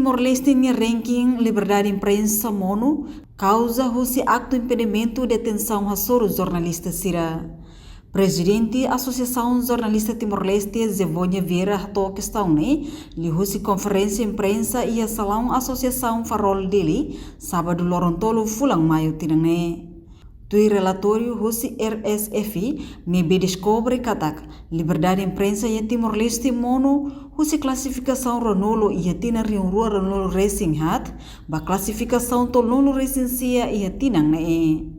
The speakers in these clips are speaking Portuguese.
Timor-Leste em ranking liberdade de imprensa MONU causa o acto impedimento de detenção a soro jornalista Sira. Presidente da Associação Jornalista Timor-Leste, Zevonha Vieira, a questão li conferência imprensa e a salão Associação Farol dele, sábado Lorontolo Fulang Maio Tinane. Tui relatório Husi RSF nebe descobre katak liberdade de imprensa e Timor-Leste MONU Husi classificação Ronolo e tina riunrua Ronolo Racing Hat ba classificação Tololo Racing Sia e tinang ne.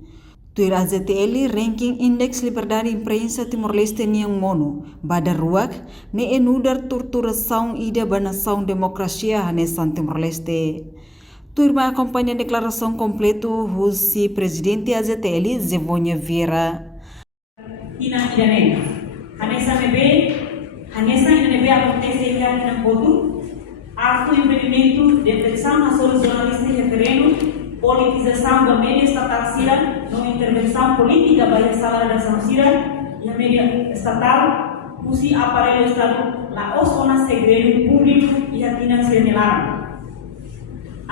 Tui AZTL ranking index liberdade de imprensa Timor-Leste niang MONU bada ruak ne enudar torturação e debanação democracia hanesan Timor-Leste. Turma acompanha a declaração completa do presidente AZTL, Zevonha Vieira. Hanesa acontece aqui na Coto, ato impedimento, detenção a solo jornalista e referendo, politização da mídia estatal Sira, não intervenção política para a sala da São Sira e a mídia estatal, usi aparelho estado la osona segredo público e a tina senelar.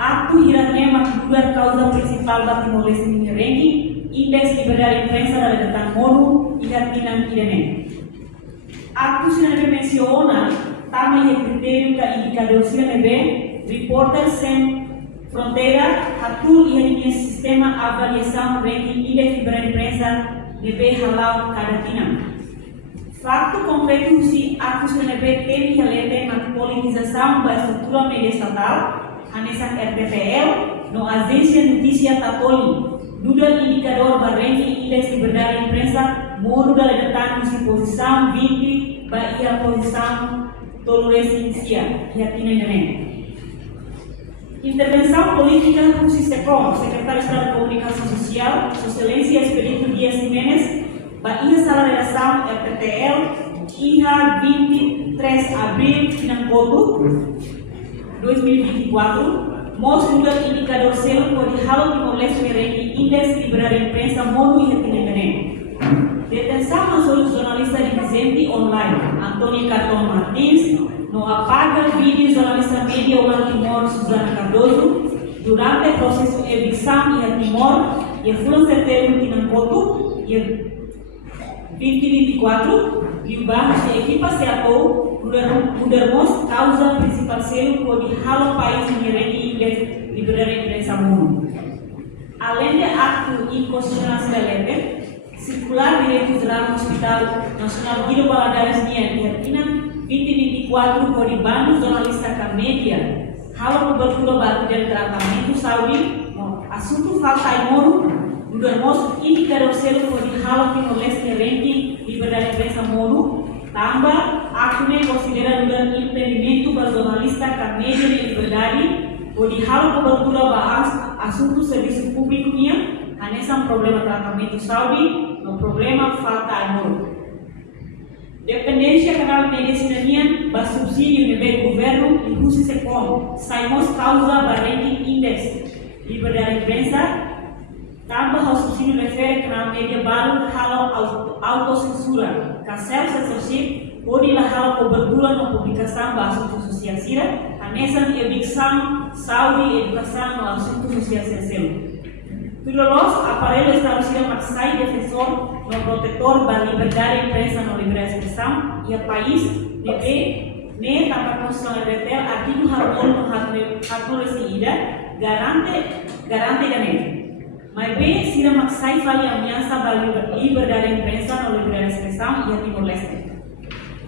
Ato hierarquia lugar causa principal da Timor-Leste em ranking, indeks liberdade de imprensa da Legislação MONU e da Tinang Irene. Ato se menciona também o critério da indicador CNB, Reporters Sem Fronteira, atul e a sistema avaliação ranking indeks liberdade de imprensa NB halal cada Tinang. Facto concreto se ato CNB tem relevante na politização da estrutura media estatal, Hanesan RTPL, no agência notícia Tatoli, duda indicador barrangi indeks liberdade de imprensa, modo da legislação posição 20, bahia posição tolerância e aqui na intervenção política do SECOM, Secretário de Estado de Comunicação Social, Sua Excelência Expedito Dias Jimenez, bahia sala de redação RTPL, IHA 23 de abril, Pinangkoto, 2024, mostra o indicador selo por Halo Timor-Leste ranking indeks liberdade de imprensa MONU e Retinenene. Detenção a solo jornalista dirigente online, Antônio Cartão Martins, no apaga vídeo jornalista media Ulang Timor, Susana Cardoso, durante o processo de evicção e a Timor, e a Fulan Setembro Tinangkoto, e 2024, e o banco de equipa se atou, Mudarmos causa principal selo por halo país em ranking indeks liberdade de imprensa MONU. Além de ato inconstitucional selete, circular direito geral do Hospital Nacional Guido Baladares Nia di Artina 2024 por Ibanu jornalista Kamedia, halo cobertura baru dan tratamento saúde, assunto falta em MONU, Mudarmos indicador selo por halo Timor-Leste ranking liberdade de imprensa MONU. Tambah, aku considera lugar impedimento para jornalista com media de liberdade, por halo cobertura bahas assunto serviço público nia, hanesan problema tratamento saúde, no problema falta amor. Dependência canal medicina nia, ba subsídio de governo e Rusi Secom, saimos causa barranking index, liberdade de imprensa. Tambah, o subsídio refere canal media baru halo autocensura. Self-censorship, pode halo cobertura na publicação do assunto social Sira, hanesan evicção, saúde e educação no assunto social Sira. Tulolos, aparelho establecido maksai defensor no protetor da liberdade de imprensa no liberdade de expressão e a país deve ne tanpa Constituição RTL artigo harmon no harmon ida garante ganete. Mas bem, Sira maksai fali ameaça da liberdade de imprensa no liberdade de expressão e a Timor-Leste.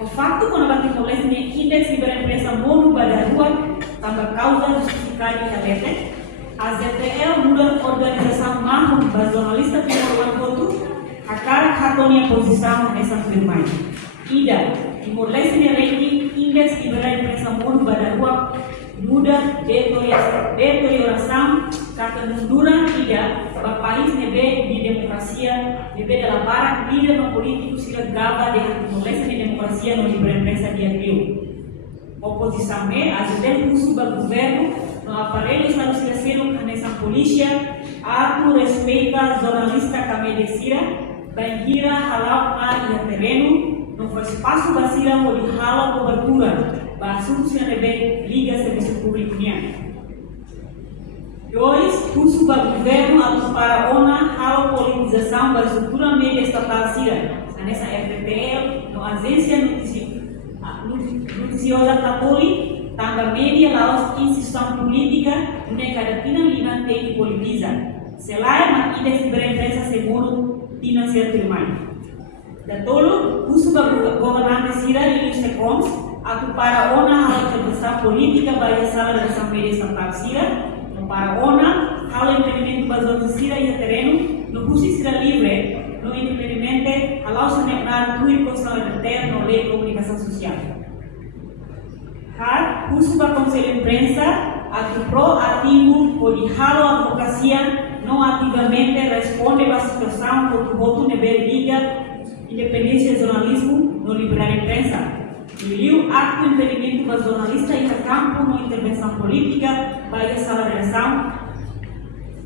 O facto que a Timor-Leste tem indeks liberdade de imprensa MONU pada rua, tambah causa justificada e alete, a ZTL muda organização marrom da jornalista Timor-Leste, a cara cartonia posição nessa firma. Ida, Timor-Leste ranking indeks liberdade de imprensa MONU pada rua, muda deterioração, kemunduran tidak, país nebe di demokrasia, nebe dalam barat tidak no politiku sila gaba de Timor-Leste di demokrasia no liberdade de imprensa dia Rio. Oposição me, ajudar musuh do governo, no aparelho estado sila selo hanesan polícia, ato respeita jornalista kame desira, banhira halal na ia terreno, no espaço basira o de halal cobertura, assuntos que bem liga serviço público nian. 2. Uso para o governo para ona halo politização da estrutura média estatal sira, nessa FPL, no agência noticiosa católica, tanga média laos instituição política, onde cada tina lima tem que politiza. Selain makides berimpresa segundo tina ser termai. Da tolo, uso para governante sira e secoms, atu para ona halo terbesar política bagi sala da média estatal sira, para ona, halo empreendimento baseado sira e terreno, no curso sira livre, no empreendimento, halau se negar tudo constante terra no lei de comunicação social. Curso para conselho imprensa, atu proativo, pode halo advocacia, não ativamente responde à situação por voto de liga, independência do jornalismo, no liberar imprensa. Beliau akto impedimento para jornalista e campo na intervenção política para essa relação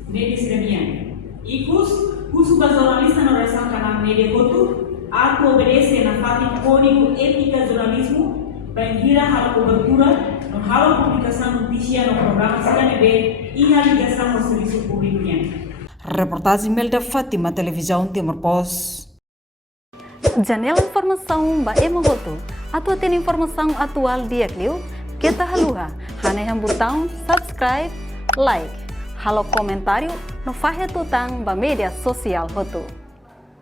média siremian. E curso para jornalista na relação canal média kotu, akto obedece na fase código ética jornalismo para gira a cobertura no halo publicação notícia no programa CNB e a ligação ao serviço público. Reportagem Melda Fátima, Televisão Timor Post. Janela informação ba emogoto. Atau tem informação atual dia kliu, kita haluha, haneham botão subscribe, like, halo comentário no faixa tutang ba media sosial hotu.